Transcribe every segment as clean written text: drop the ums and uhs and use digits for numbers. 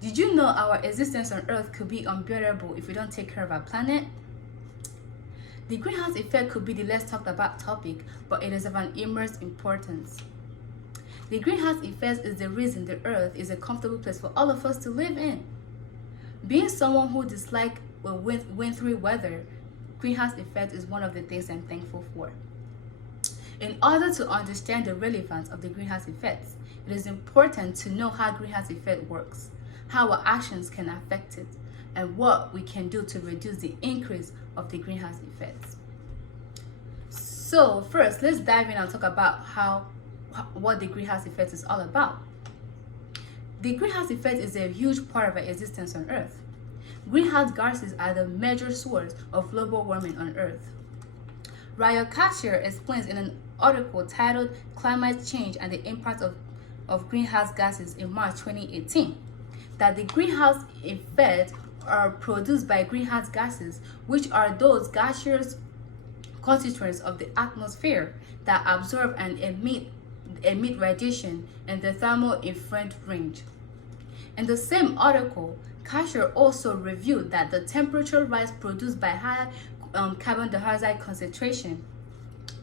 Did you know our existence on Earth could be unbearable if we don't take care of our planet? The greenhouse effect could be the less talked about topic, but it is of an immense importance. The greenhouse effect is the reason the Earth is a comfortable place for all of us to live in. Being someone who dislikes wintry weather, greenhouse effect is one of the things I'm thankful for. In order to understand the relevance of the greenhouse effects, it is important to know how greenhouse effect works, how our actions can affect it, and what we can do to reduce the increase of the greenhouse effects. So first, let's dive in and talk about what the greenhouse effect is all about. The greenhouse effect is a huge part of our existence on Earth. Greenhouse gases are the major source of global warming on Earth. Ryan Kasher explains in an article titled Climate Change and the Impact of Greenhouse Gases in March 2018 that the greenhouse effects are produced by greenhouse gases, which are those gaseous constituents of the atmosphere that absorb and emit radiation in the thermal infrared range. In the same article, Kasher also reviewed that the temperature rise produced by higher carbon dioxide concentration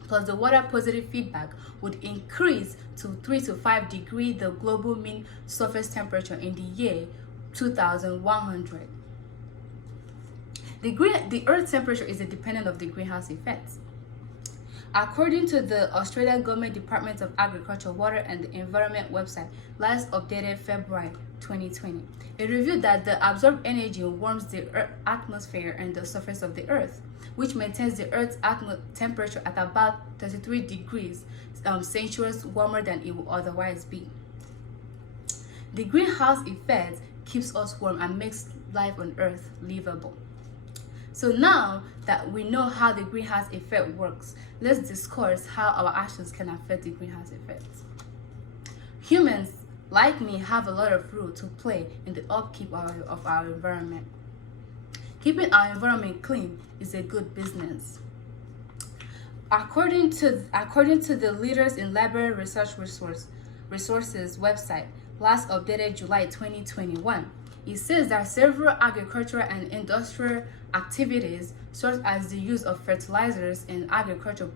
plus the water positive feedback would increase to 3 to 5 degrees the global mean surface temperature in the year 2100. The Earth's temperature is independent of the greenhouse effects. According to the Australian Government Department of Agriculture, Water and the Environment website, last updated February 2020, it revealed that the absorbed energy warms the atmosphere and the surface of the Earth, which maintains the Earth's temperature at about 33 degrees Celsius warmer than it would otherwise be. The greenhouse effect keeps us warm and makes life on Earth livable. So now that we know how the greenhouse effect works, let's discuss how our actions can affect the greenhouse effect. Humans, like me, have a lot of role to play in the upkeep of our environment. Keeping our environment clean is a good business. According to the Leaders in Library Resources website, last updated July 2021, it says that several agricultural and industrial activities, such as the use of fertilizers in agriculture,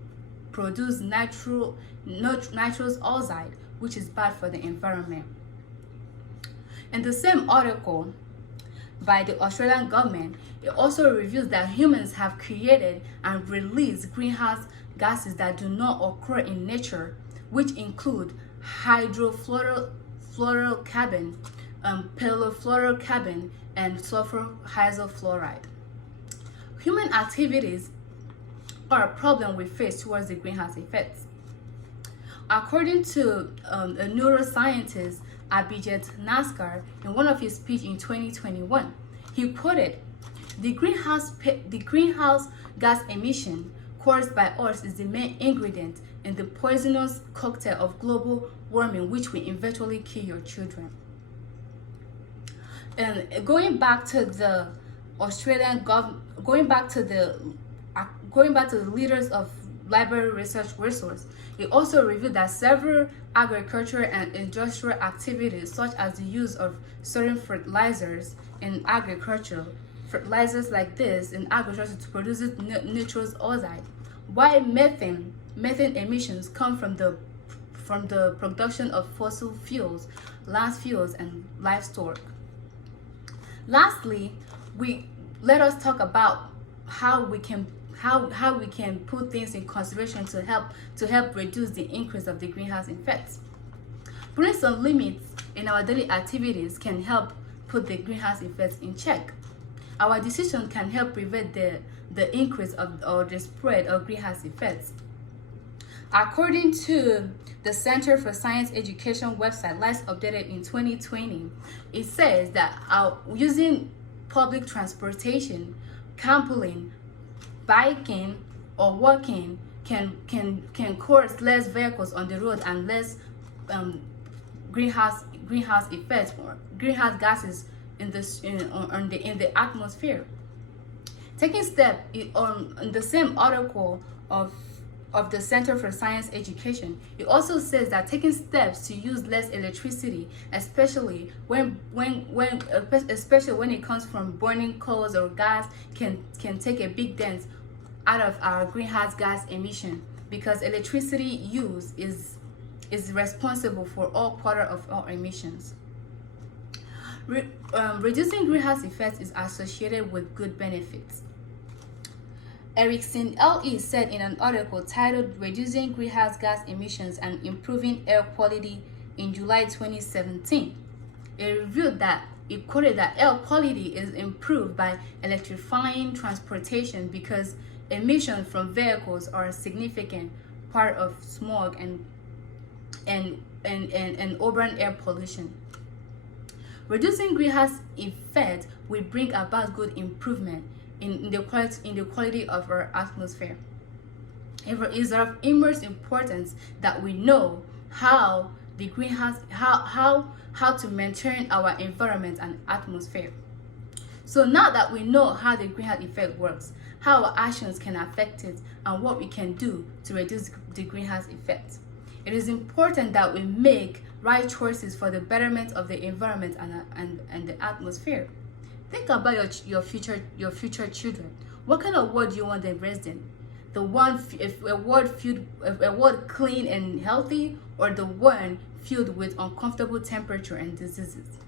produce nitrous oxide, which is bad for the environment. In the same article by the Australian government, it also reveals that humans have created and released greenhouse gases that do not occur in nature, which include hydrofluorocarbon, perfluorocarbon, and sulfur hydrofluoride. Human activities are a problem we face towards the greenhouse effects. According to a neuroscientist, Abhijit Naskar, in one of his speeches in 2021, he quoted, the greenhouse gas emission caused by us is the main ingredient in the poisonous cocktail of global warming, which will eventually kill your children." And going back to the Leaders of Library Resource, it also revealed that several agricultural and industrial activities, such as the use of certain fertilizers in agriculture, fertilizers like this in agriculture to produce nitrous oxide, while methane emissions come from the production of fossil fuels, land fuels, and livestock. Lastly, let us talk about how we can put things in consideration to help reduce the increase of the greenhouse effects. Putting some limits in our daily activities can help put the greenhouse effects in check. Our decision can help prevent the increase or the spread of greenhouse effects. According to the Center for Science Education website, last updated in 2020, it says that using public transportation, carpooling, biking, or walking can cause less vehicles on the road and less greenhouse effects or greenhouse gases in the atmosphere. Taking steps in the same article of of the Center for Science Education, it also says that taking steps to use less electricity, especially especially when it comes from burning coals or gas, can take a big dent out of our greenhouse gas emission, because electricity use is responsible for all quarter of our emissions. Reducing greenhouse effects is associated with good benefits. Erickson LE said in an article titled Reducing Greenhouse Gas Emissions and Improving Air Quality in July 2017. It revealed that it quoted that air quality is improved by electrifying transportation because emissions from vehicles are a significant part of smog and urban air pollution. Reducing greenhouse effects will bring about good improvement in the quality of our atmosphere. It is of immense importance that we know how to maintain our environment and atmosphere. So now that we know how the greenhouse effect works, how our actions can affect it, and what we can do to reduce the greenhouse effect, it is important that we make right choices for the betterment of the environment and the atmosphere. Think about your future children. What kind of world do you want them raised in? A world clean and healthy, or the one filled with uncomfortable temperature and diseases?